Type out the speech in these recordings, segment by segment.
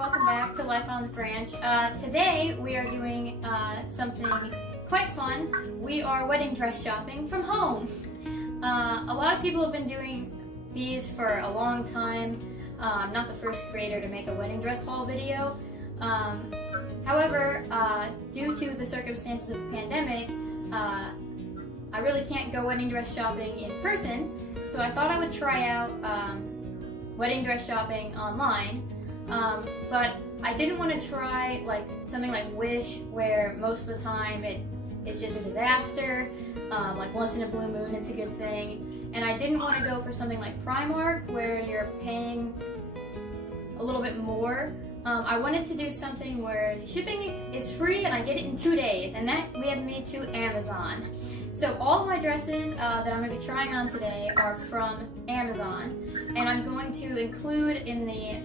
welcome back to Life on the Ranch. Today we are doing something quite fun. We are wedding dress shopping from home. A lot of people have been doing these for a long time. I'm not the first creator to make a wedding dress haul video. However, due to the circumstances of the pandemic, I really can't go wedding dress shopping in person, so I thought I would try out wedding dress shopping online. But I didn't want to try like something like Wish, where most of the time it's just a disaster. Like once in a blue moon it's a good thing. And I didn't want to go for something like Primark, where you're paying a little bit more. I wanted to do something where the shipping is free and I get it in 2 days, and that led me to Amazon. So all of my dresses that I'm going to be trying on today are from Amazon, and I'm going to include in the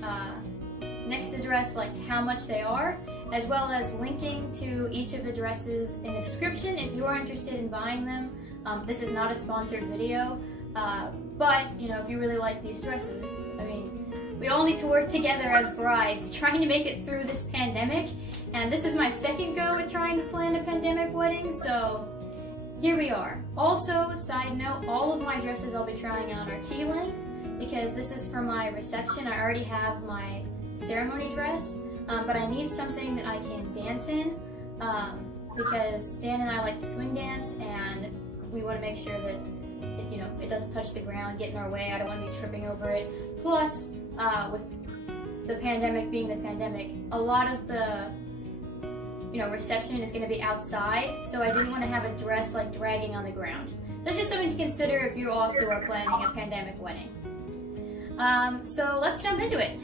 next to the dress like how much they are, as well as linking to each of the dresses in the description if you're interested in buying them. This is not a sponsored video, but you know, if you really like these dresses, I mean, we all need to work together as brides trying to make it through this pandemic, and this is my second go at trying to plan a pandemic wedding, so here we are. Also, side note, all of my dresses I'll be trying on are T-length, because this is for my reception. I already have my ceremony dress, but I need something that I can dance in, because Stan and I like to swing dance, and we want to make sure that it doesn't touch the ground, get in our way. I don't want to be tripping over it. Plus, with the pandemic being the pandemic, a lot of the reception is going to be outside, so I didn't want to have a dress like dragging on the ground. So it's just something to consider if you also are planning a pandemic wedding. So let's jump into it.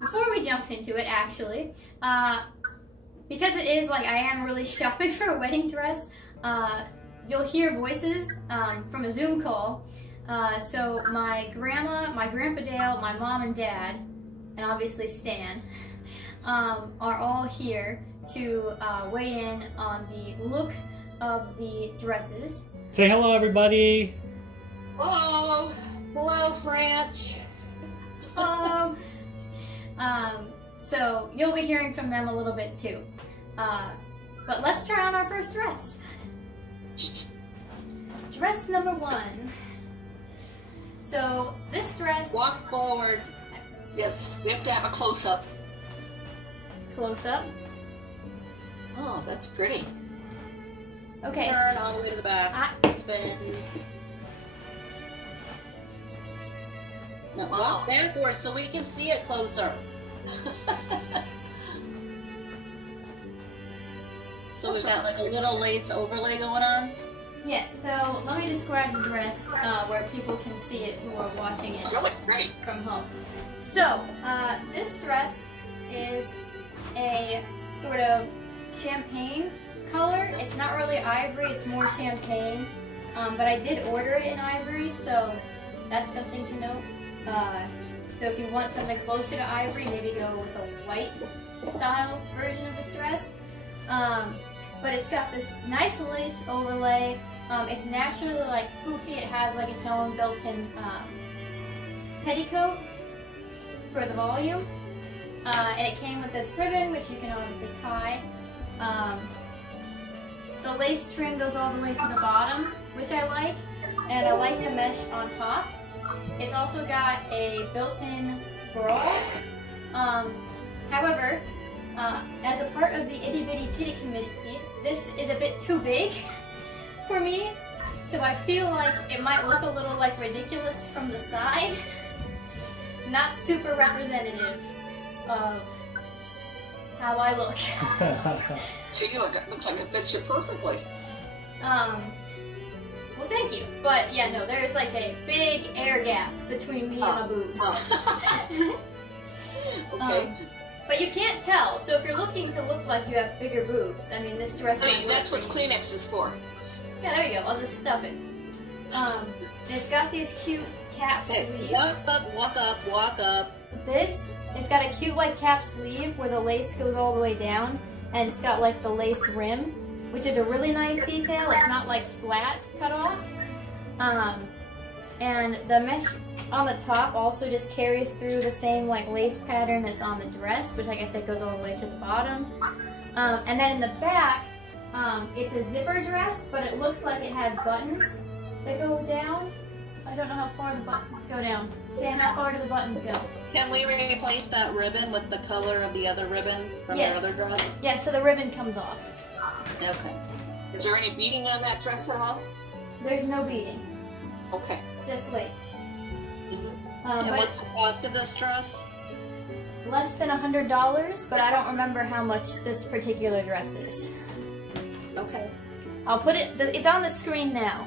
Before we jump into it, actually, because it is like I am really shopping for a wedding dress, you'll hear voices from a Zoom call. So my grandma, my grandpa Dale, my mom and dad, and obviously Stan, are all here to weigh in on the look of the dresses. Say hello, everybody. Hello. Hello, French. Hello. So you'll be hearing from them a little bit too. But let's try on our first dress. Dress number 1. So this dress... Walk forward. Yes, we have to have a close-up. Close-up. Oh, that's pretty. Okay. Turn all the way to the back. Spin. Now walk backwards so we can see it closer. So we've got like a little lace overlay going on? Yes, so let me describe the dress where people can see it who are watching it from home. So, this dress is a sort of champagne color. It's not really ivory, it's more champagne. But I did order it in ivory, so that's something to note. So if you want something closer to ivory, maybe go with a white style version of this dress. But it's got this nice lace overlay. It's naturally like poofy. It has like its own built-in petticoat for the volume. And it came with this ribbon, which you can obviously tie. The lace trim goes all the way to the bottom, which I like. And I like the mesh on top. It's also got a built-in bra. However, as a part of the Itty Bitty Titty Committee, this is a bit too big for me, so I feel like it might look a little like ridiculous from the side. Not super representative of how I look. So you look like it fits you perfectly. Well, thank you. But yeah, no, there's like a big air gap between me and my boobs. Okay. But you can't tell, so if you're looking to look like you have bigger boobs, I mean, this dress is that's what Kleenex is for. Yeah, there you go. I'll just stuff it. It's got these cute cap sleeves. Walk up, walk up, walk up. It's got a cute like cap sleeve where the lace goes all the way down, and it's got like the lace rim, which is a really nice detail. It's not like flat cut off. And the mesh on the top also just carries through the same like lace pattern that's on the dress, which like I said goes all the way to the bottom. And then in the back, it's a zipper dress, but it looks like it has buttons that go down. I don't know how far the buttons go down. Stan, how far do the buttons go? Can we replace that ribbon with the color of the other ribbon from your other dress? Yeah, so the ribbon comes off. Okay. Is there any beading on that dress at all? There's no beading. Okay. Just lace. And what's the cost of this dress? Less than $100, but I don't remember how much this particular dress is. Okay. I'll put it, it's on the screen now.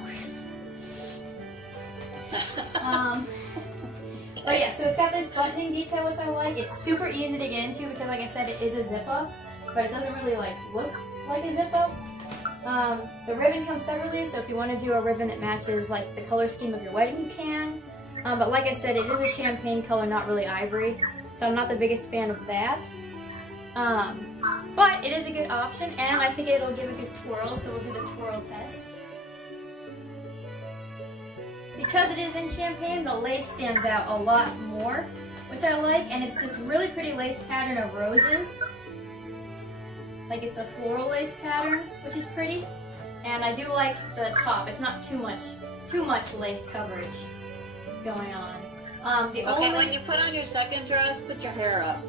But yeah, so it's got this buttoning detail which I like. It's super easy to get into because like I said, it is a zip-up, but it doesn't really like look like a zip-up. The ribbon comes separately, so if you want to do a ribbon that matches like the color scheme of your wedding, you can. But like I said, it is a champagne color, not really ivory, so I'm not the biggest fan of that. But it is a good option, and I think it'll give a good twirl, so we'll do the twirl test. Because it is in champagne, the lace stands out a lot more, which I like, and it's this really pretty lace pattern of roses. Like it's a floral lace pattern, which is pretty. And I do like the top. It's not too much lace coverage going on. When you put on your second dress, put your hair up.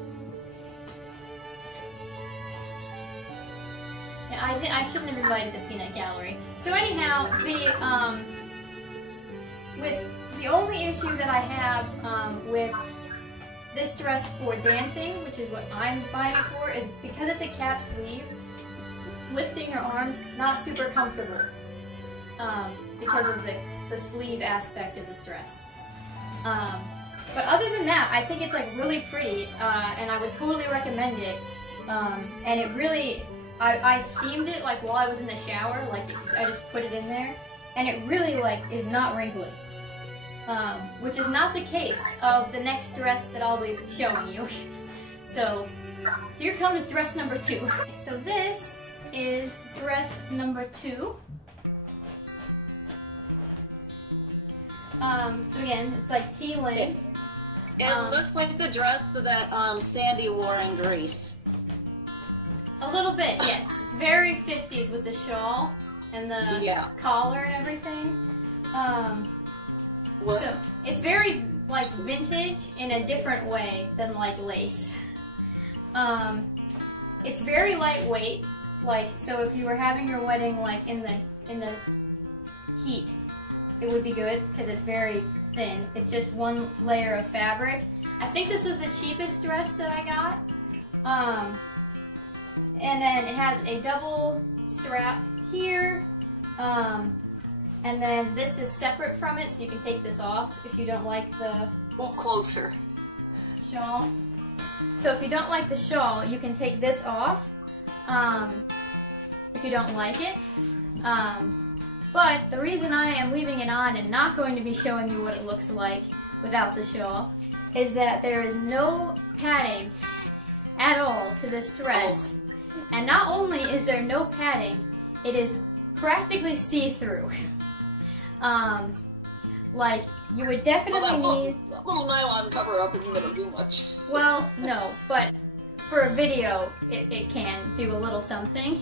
Yeah, I shouldn't have invited the peanut gallery. So anyhow, with the only issue that I have with this dress for dancing, which is what I'm buying it for, is because it's a cap sleeve, lifting your arms, not super comfortable because of the sleeve aspect of this dress. But other than that, I think it's like really pretty, and I would totally recommend it. And it really, I steamed it like while I was in the shower, like I just put it in there, and it really like is not wrinkly. Which is not the case of the next dress that I'll be showing you. So here comes dress number 2. So this is dress number 2. So again, it's like T-length. It looks like the dress that Sandy wore in Greece. A little bit, yes. It's very 50s with the shawl and the collar and everything. So it's very like vintage in a different way than like lace. It's very lightweight. Like, so if you were having your wedding like in the heat, it would be good because it's very thin. It's just one layer of fabric. I think this was the cheapest dress that I got. And then it has a double strap here. And then this is separate from it, so you can take this off if you don't like the closer shawl. So if you don't like the shawl, you can take this off if you don't like it. But the reason I am leaving it on and not going to be showing you what it looks like without the shawl is that there is no padding at all to this dress. And not only is there no padding, it is practically see-through. Like, you would definitely need... That little nylon cover-up isn't going to do much. Well, no, but for a video, it can do a little something.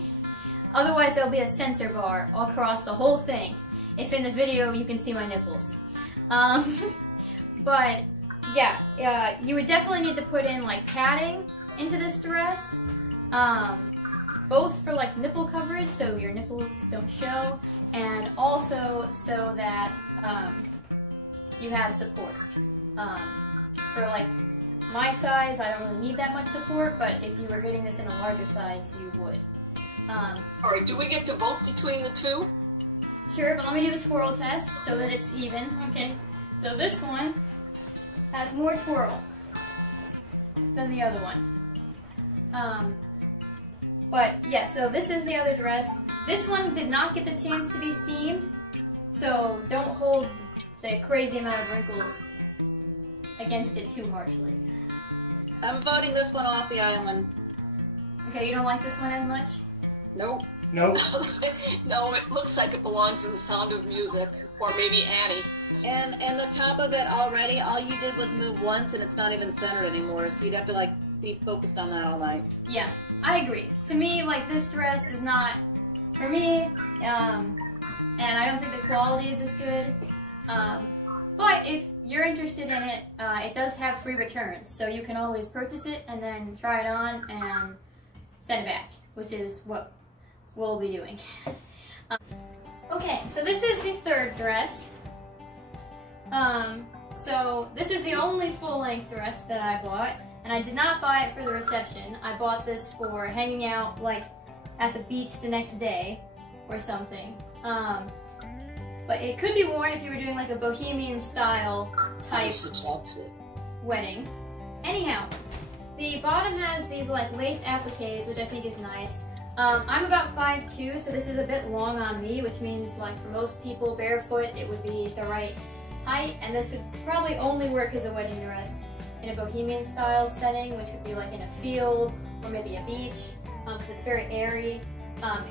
Otherwise, there'll be a censor bar all across the whole thing. If in the video, you can see my nipples. But, yeah, you would definitely need to put in, like, padding into this dress. Both for, like, nipple coverage, so your nipples don't show, and also so that you have support. For like my size, I don't really need that much support, but if you were getting this in a larger size, you would. Alright, do we get to vote between the two? Sure, but let me do the twirl test so that it's even. Okay, so this one has more twirl than the other one. But yeah, so this is the other dress. This one did not get the chance to be steamed, so don't hold the crazy amount of wrinkles against it too harshly. I'm voting this one off the island. Okay, you don't like this one as much? Nope. Nope. No, it looks like it belongs in The Sound of Music, or maybe Annie. And the top of it already, all you did was move once, and it's not even centered anymore. So you'd have to like be focused on that all night. Yeah, I agree. To me, like, this dress is not for me, and I don't think the quality is as good. But if you're interested in it, it does have free returns, so you can always purchase it and then try it on and send it back, which is what we'll be doing. Okay, so this is the third dress. So this is the only full-length dress that I bought, and I did not buy it for the reception. I bought this for hanging out, like, at the beach the next day or something. But it could be worn if you were doing like a bohemian style type wedding. Anyhow, the bottom has these like lace appliques, which I think is nice. I'm about 5'2", so this is a bit long on me, which means like for most people barefoot it would be the right height, and this would probably only work as a wedding dress in a bohemian style setting, which would be like in a field or maybe a beach, because it's very airy.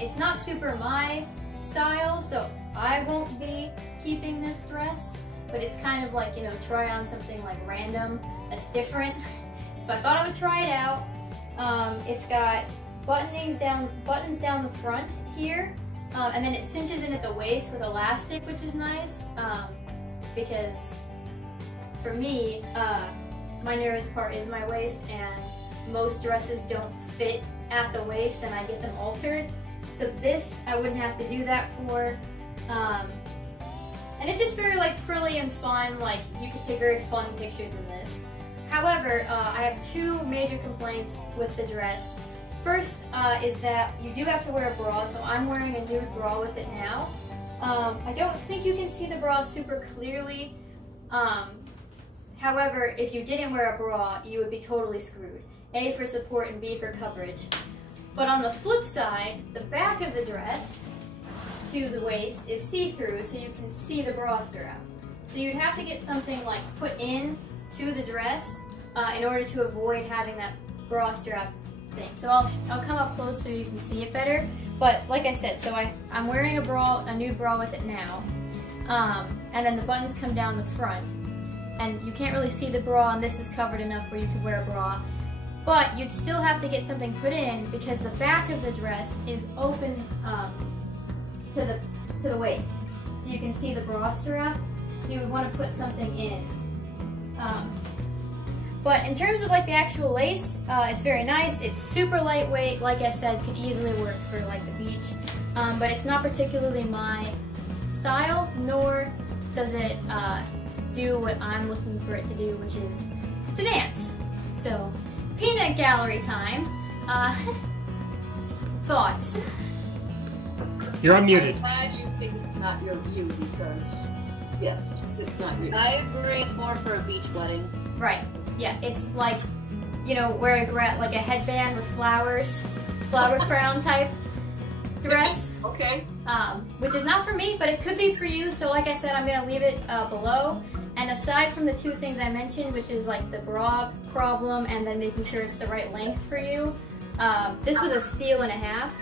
It's not super my style, so I won't be keeping this dress, but it's kind of like, you know, try on something like random that's different. So I thought I would try it out. It's got buttons down the front here, and then it cinches in at the waist with elastic, which is nice, because for me, my nearest part is my waist, and most dresses don't fit at the waist, and I get them altered. So this, I wouldn't have to do that for. And it's just very like frilly and fun, like you could take very fun pictures in this. However, I have two major complaints with the dress. First is that you do have to wear a bra, so I'm wearing a nude bra with it now. I don't think you can see the bra super clearly. However, if you didn't wear a bra, you would be totally screwed. A, for support, and B, for coverage. But on the flip side, the back of the dress to the waist is see-through, so you can see the bra strap. So you'd have to get something like put in to the dress in order to avoid having that bra strap thing. So I'll come up close so you can see it better. But like I said, so I'm wearing a nude bra with it now, and then the buttons come down the front, and you can't really see the bra, and this is covered enough where you could wear a bra. But you'd still have to get something put in because the back of the dress is open to the waist, so you can see the bra strap. So you would want to put something in. But in terms of like the actual lace, it's very nice. It's super lightweight. Like I said, could easily work for like the beach. But it's not particularly my style, nor does it do what I'm looking for it to do, which is to dance. So, peanut gallery time. Thoughts? You're unmuted. I'm glad you think it's not you because, yes, it's not you. I agree, it's more for a beach wedding. Right. Yeah, it's like, you know, wearing like a headband with flowers, flower crown type dress. Okay. Which is not for me, but it could be for you. So like I said, I'm gonna leave it below. And aside from the two things I mentioned, which is like the bra problem and then making sure it's the right length for you, this was a steal and a half.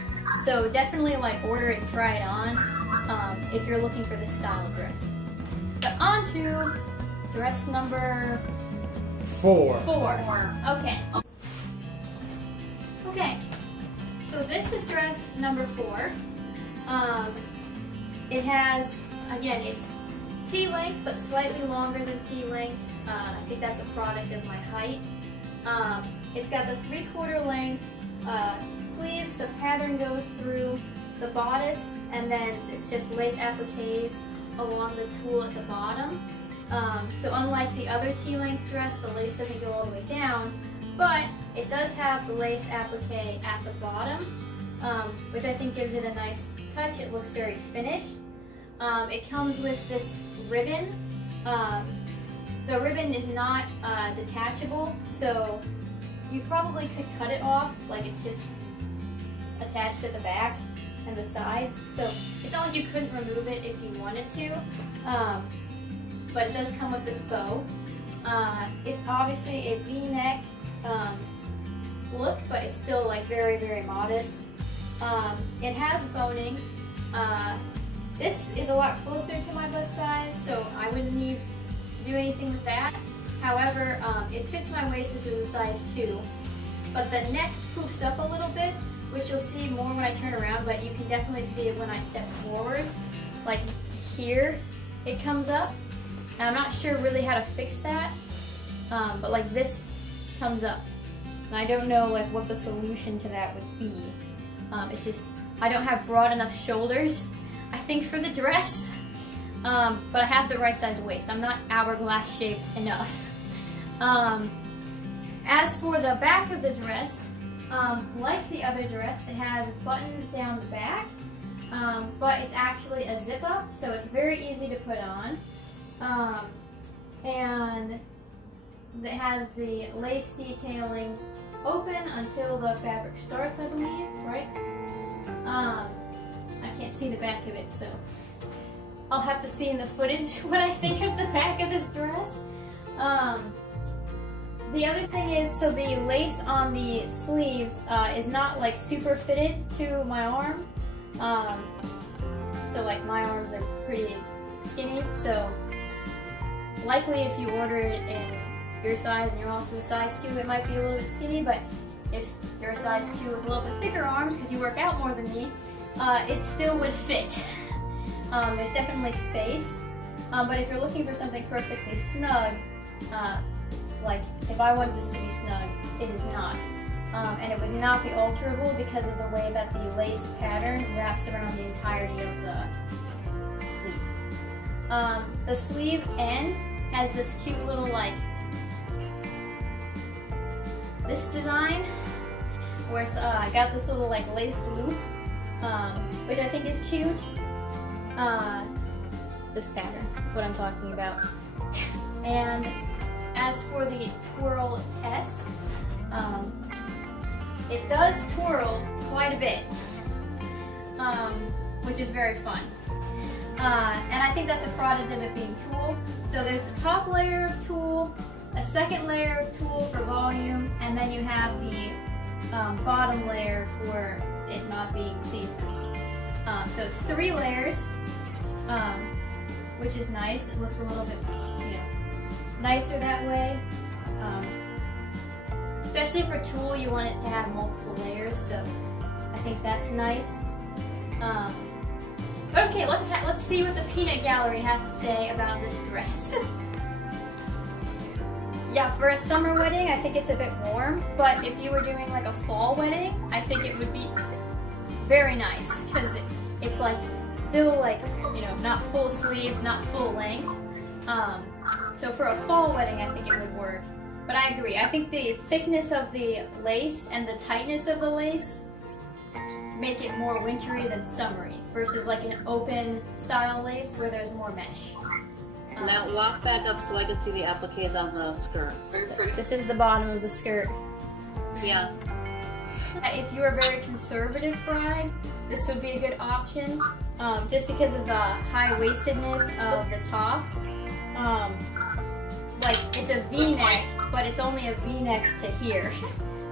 So definitely like order it and try it on if you're looking for this style of dress. But on to dress number 4. Okay. Okay. So this is dress number 4. It has, again, it's T-length, but slightly longer than T-length. I think that's a product of my height. It's got the 3/4 length sleeves. The pattern goes through the bodice, and then it's just lace appliques along the tulle at the bottom. So unlike the other T-length dress, the lace doesn't go all the way down, but it does have the lace applique at the bottom, which I think gives it a nice touch. It looks very finished. It comes with this ribbon. The ribbon is not detachable, so you probably could cut it off, like it's just attached at the back and the sides. So it's not like you couldn't remove it if you wanted to, but it does come with this bow. It's obviously a V-neck look, but it's still like very, very modest. It has boning. This is a lot closer to my bust size, so I wouldn't need to do anything with that. However, it fits my waist. This is a size 2, but the neck poofs up a little bit, which you'll see more when I turn around, but you can definitely see it when I step forward. Like here, it comes up, and I'm not sure really how to fix that, but like this comes up. And I don't know like what the solution to that would be. It's just, I don't have broad enough shoulders, I think, for the dress, but I have the right size waist. I'm not hourglass shaped enough. As for the back of the dress, like the other dress, it has buttons down the back, but it's actually a zip up, so it's very easy to put on. And it has the lace detailing open until the fabric starts, I believe, right? I can't see the back of it, so I'll have to see in the footage what I think of the back of this dress. The other thing is, so the lace on the sleeves is not like super fitted to my arm. So like my arms are pretty skinny, so likely if you order it in your size and you're also a size 2, it might be a little bit skinny, but if you're a size 2 with a little bit thicker arms, because you work out more than me, it still would fit. There's definitely space, but if you're looking for something perfectly snug, like if I wanted this to be snug, it is not. And it would not be alterable because of the way that the lace pattern wraps around the entirety of the sleeve. The sleeve end has this cute little this design where it's got this little lace loop, which I think is cute. This pattern, what I'm talking about. And as for the twirl test, it does twirl quite a bit, which is very fun. And I think that's a product of it being tulle. So there's the top layer of tulle, a second layer of tulle for volume, and then you have the bottom layer for it not being see-through. So it's 3 layers, which is nice. It looks a little bit, nicer that way. Especially for tulle, you want it to have multiple layers, so I think that's nice. But okay, let's see what the peanut gallery has to say about this dress. Yeah, for a summer wedding, I think it's a bit warm, but if you were doing like a fall wedding, I think it would be very nice, because it's like still not full sleeves, not full length. So for a fall wedding, I think it would work. But I agree, I think the thickness of the lace and the tightness of the lace make it more wintry than summery, versus like an open style lace where there's more mesh. Now walk back up so I can see the appliques on the skirt. Very pretty. This is the bottom of the skirt. Yeah. If you're a very conservative bride, this would be a good option, just because of the high-waistedness of the top. Like, it's a V-neck, but it's only a V-neck to here,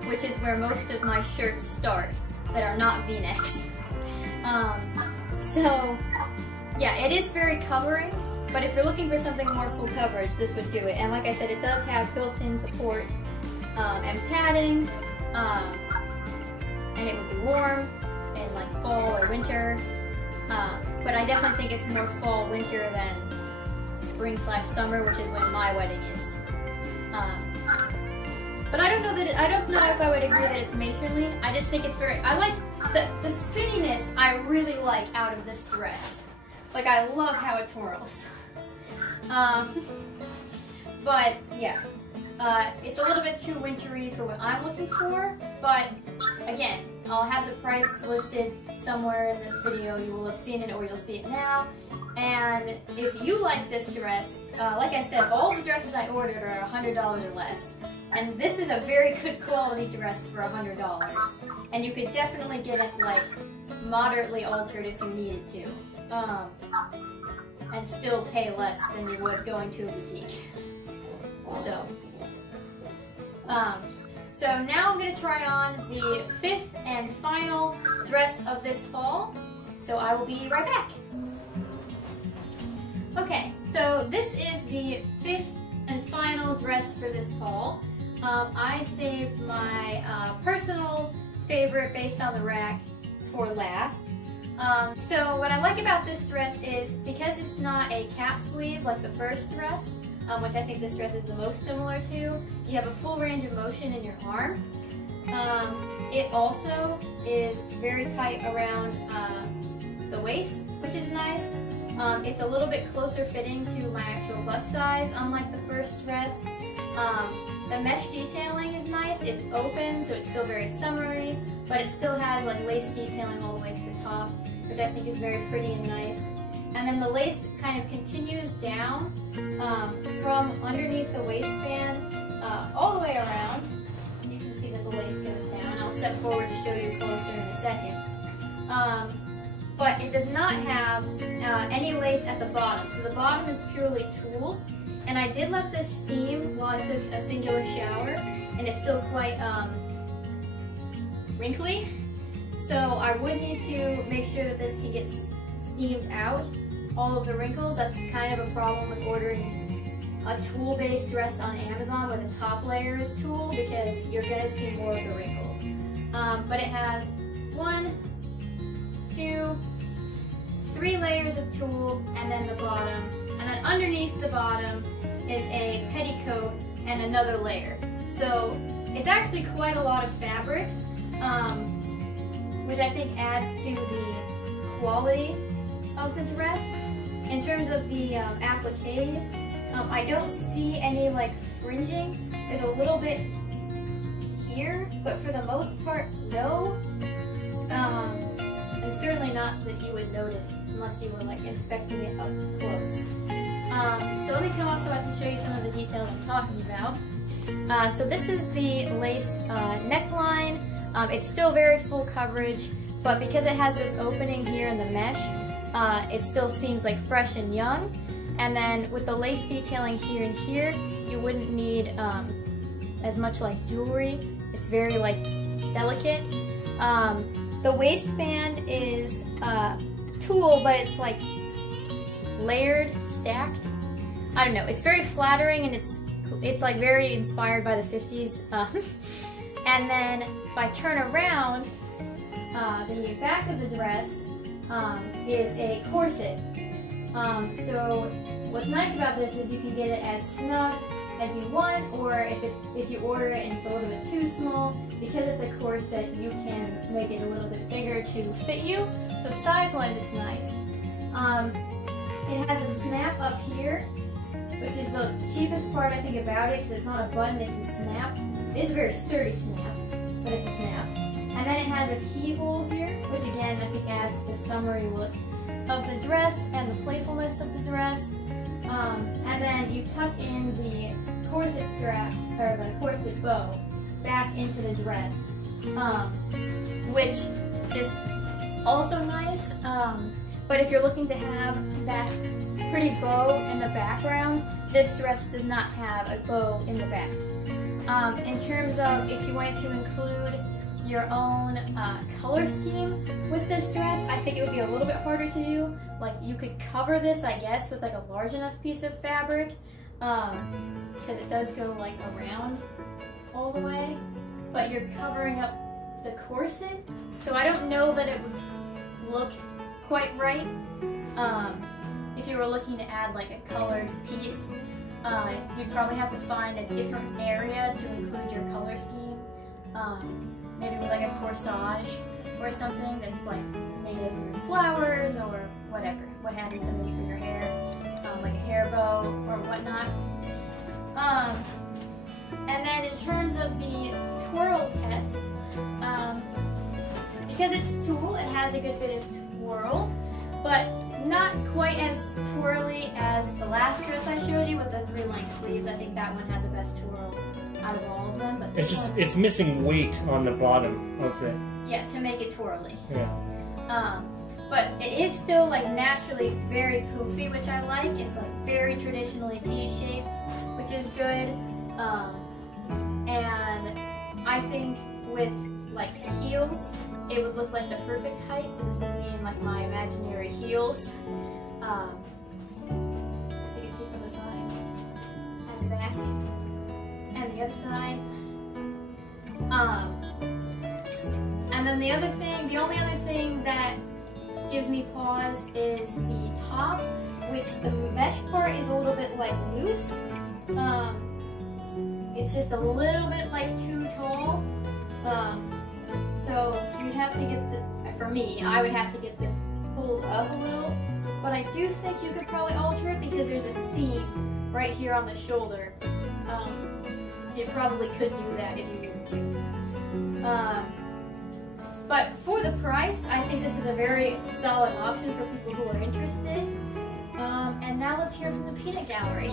which is where most of my shirts start that are not V-necks. So, yeah, it is very covering, but if you're looking for something more full coverage, this would do it. And like I said, it does have built-in support and padding, and it would be warm in like fall or winter. But I definitely think it's more fall-winter than spring/summer, which is when my wedding is. But I don't know if I would agree that it's matronly. I just think it's very, I like the spinniness. I really like out of this dress. Like, I love how it twirls. But yeah, it's a little bit too wintry for what I'm looking for, but again, I'll have the price listed somewhere in this video. You will have seen it, or you'll see it now. And if you like this dress, like I said, all the dresses I ordered are $100 or less. And this is a very good quality dress for $100. And you could definitely get it like moderately altered if you needed to. And still pay less than you would going to a boutique. So now I'm going to try on the 5th and final dress of this haul. So I will be right back. Okay, so this is the 5th and final dress for this haul. I saved my personal favorite based on the rack for last. So what I like about this dress is because it's not a cap sleeve like the first dress, which I think this dress is the most similar to, you have a full range of motion in your arm. It also is very tight around the waist, which is nice. It's a little bit closer fitting to my actual bust size, unlike the first dress. The mesh detailing is nice. It's open, so it's still very summery, but it still has like lace detailing all the way to the top, which I think is very pretty and nice. And then the lace kind of continues down from underneath the waistband all the way around. You can see that the lace goes down. I'll step forward to show you closer in a second. But it does not have any lace at the bottom. So the bottom is purely tulle. And I did let this steam while I took a singular shower, and it's still quite wrinkly. So I would need to make sure that this can get steamed out, all of the wrinkles. That's kind of a problem with ordering a tulle-based dress on Amazon where the top layer is tulle, because you're going to see more of the wrinkles. But it has 1, 2, 3 layers of tulle, and then the bottom. And then underneath the bottom is a petticoat and another layer. So it's actually quite a lot of fabric, which I think adds to the quality of the dress. In terms of the appliques, I don't see any like fringing. There's a little bit here, but for the most part, no. And certainly not that you would notice unless you were like inspecting it up close. So let me come up so I can show you some of the details I'm talking about. So this is the lace neckline. It's still very full coverage, but because it has this opening here in the mesh, it still seems like fresh and young. And then with the lace detailing here and here, you wouldn't need as much like jewelry. It's very like delicate. The waistband is tulle, but it's like layered, stacked. I don't know. It's very flattering, and it's like very inspired by the 50s. And then if I turn around, the back of the dress is a corset. So what's nice about this is you can get it as snug as you want, or if you order it and it's a little bit too small, because it's a corset, you can make it a little bit bigger to fit you. So size-wise, it's nice. It has a snap up here, which is the cheapest part I think about it, because it's not a button, it's a snap. It is a very sturdy snap, but it's a snap. And then it has a keyhole here, which again I think adds the summery look of the dress and the playfulness of the dress. And then you tuck in the corset strap, or the corset bow, back into the dress, which is also nice. But if you're looking to have that pretty bow in the background, this dress does not have a bow in the back. In terms of if you wanted to include your own color scheme with this dress, I think it would be a little bit harder to do. Like, you could cover this, I guess, with like a large enough piece of fabric, because it does go like around all the way, but you're covering up the corset, so I don't know that it would look quite right. If you were looking to add like a colored piece, you'd probably have to find a different area to include your color scheme. Maybe with like a corsage or something that's like made of flowers or whatever, what have you, something for your hair, like a hair bow or whatnot. And then in terms of the twirl test, because it's tulle, it has a good bit of twirl, but not quite as twirly as the last dress I showed you with the 3-length sleeves. I think that one had the best twirl out of all of them. But this it's missing weight on the bottom of it. Yeah, to make it twirly. Yeah. But it is still like naturally very poofy, which I like. It's like very traditionally T-shaped, which is good. And I think with like heels, it would look like the perfect height. So this is me in like my imaginary heels. So you can see from the side and back and the other side. And then the only other thing that gives me pause is the top, which the mesh part is a little bit like loose. It's just a little bit like too tall. So you'd have to get for me, I would have to get this pulled up a little. But I do think you could probably alter it because there's a seam right here on the shoulder. So you probably could do that if you needed to. But for the price, I think this is a very solid option for people who are interested. And now let's hear from the peanut gallery.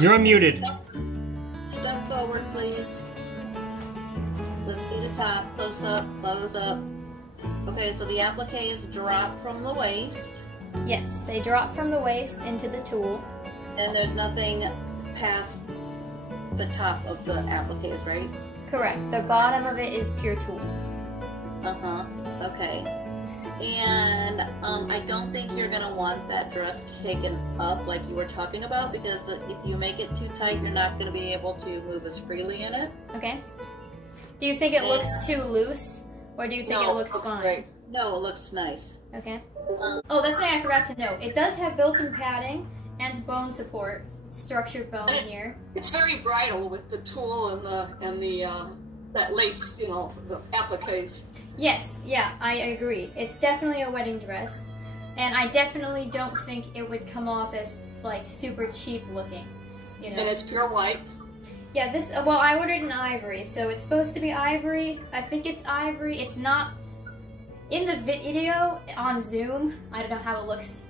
You're unmuted. Step forward, please. Let's see the top. Close up, close up. Okay, so the appliques drop from the waist. Yes, they drop from the waist into the tool. And there's nothing past the top of the appliques, right? Correct. The bottom of it is pure tulle. Uh-huh. Okay. And I don't think you're going to want that dress taken up like you were talking about, because if you make it too tight, you're not going to be able to move as freely in it. Okay. Do you think it looks too loose, or do you think it looks fine? Great. No, it looks nice. Okay. Oh, that's something I forgot to note. It does have built-in padding and bone support, structured bone here. It's very bridal with the tulle and the that lace, you know, the appliques. Yes, yeah, I agree. It's definitely a wedding dress, and I definitely don't think it would come off as like super cheap looking. You know? And it's pure white. Yeah, this. Well, I ordered in ivory, so it's supposed to be ivory. I think it's ivory. It's not in the video on Zoom. I don't know how it looks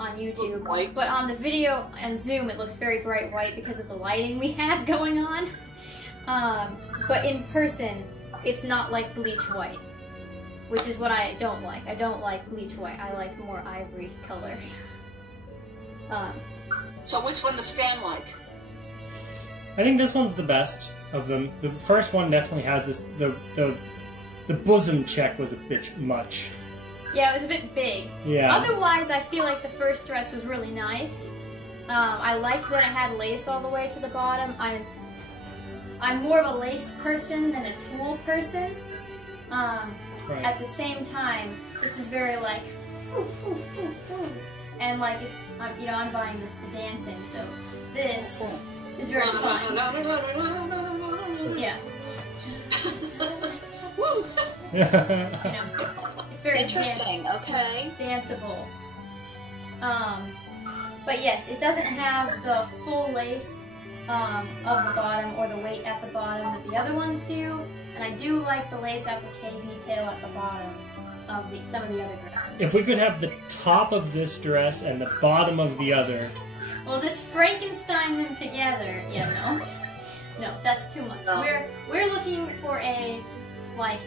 on YouTube, White. but on the video and Zoom, it looks very bright white because of the lighting we have going on. But in person, it's not like bleach white, which is what I don't like. I don't like bleach white. I like more ivory color. So which one to scan like? I think this one's the best of them. The first one definitely has this. The bosom check was a bit much. Yeah, it was a bit big. Yeah. Otherwise, I feel like the first dress was really nice. I liked that it had lace all the way to the bottom. I'm more of a lace person than a tulle person. Right. At the same time, this is very like, and like if I'm buying this to dance in, so this is very fun. Yeah. Woo! It's very Interesting. Okay. danceable. But yes, it doesn't have the full lace of the bottom or the weight at the bottom that the other ones do, and I do like the lace applique detail at the bottom of some of the other dresses. If we could have the top of this dress and the bottom of the other. Well, just Frankenstein them together, no, that's too much. No. We're looking for a like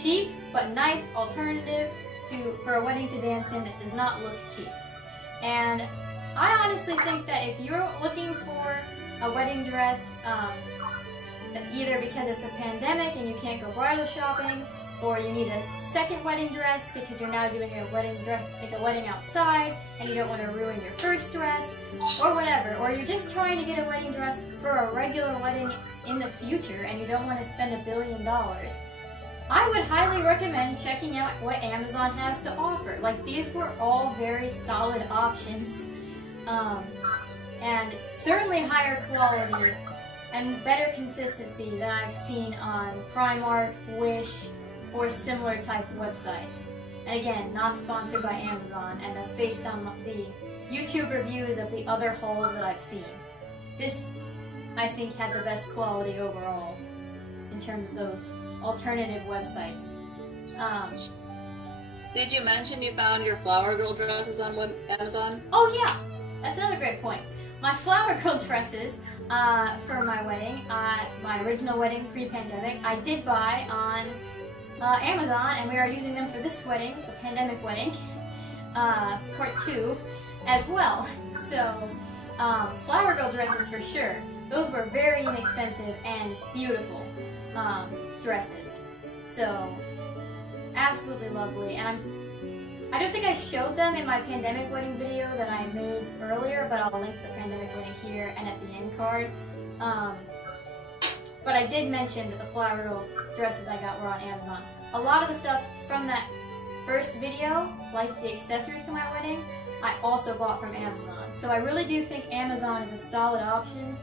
cheap but nice alternative for a wedding to dance in that does not look cheap. And I honestly think that if you're looking for a wedding dress, either because it's a pandemic and you can't go bridal shopping, or you need a second wedding dress because you're now doing a wedding dress, like a wedding outside, and you don't want to ruin your first dress, or whatever, or you're just trying to get a wedding dress for a regular wedding in the future and you don't want to spend $1 billion, I would highly recommend checking out what Amazon has to offer. Like, these were all very solid options, and certainly higher quality and better consistency than I've seen on Primark, Wish, or similar type websites. And again, not sponsored by Amazon, and that's based on the YouTube reviews of the other hauls that I've seen. This, I think, had the best quality overall in terms of those alternative websites. Did you mention you found your Flower Girl dresses on Amazon? Oh yeah, that's another great point. My Flower Girl dresses for my wedding, my original wedding pre-pandemic, I did buy on Amazon, and we are using them for this wedding, the pandemic wedding, part 2, as well. So Flower girl dresses for sure. Those were very inexpensive and beautiful dresses. So, absolutely lovely. And I don't think I showed them in my pandemic wedding video that I made earlier, but I'll link the pandemic wedding here and at the end card. But I did mention that the flower girl dresses I got were on Amazon. A lot of the stuff from that first video, like the accessories to my wedding, I also bought from Amazon. So I really do think Amazon is a solid option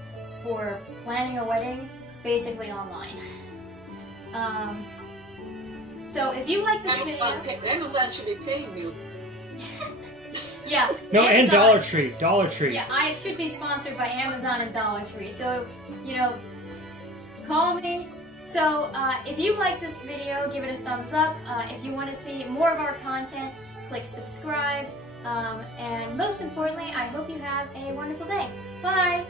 for planning a wedding, basically online. So if you like this video... Amazon should be paying you. Yeah. No, Amazon, and Dollar Tree. Dollar Tree. Yeah, I should be sponsored by Amazon and Dollar Tree. So, you know, call me. So, if you like this video, give it a thumbs up. If you want to see more of our content, click subscribe. And most importantly, I hope you have a wonderful day. Bye!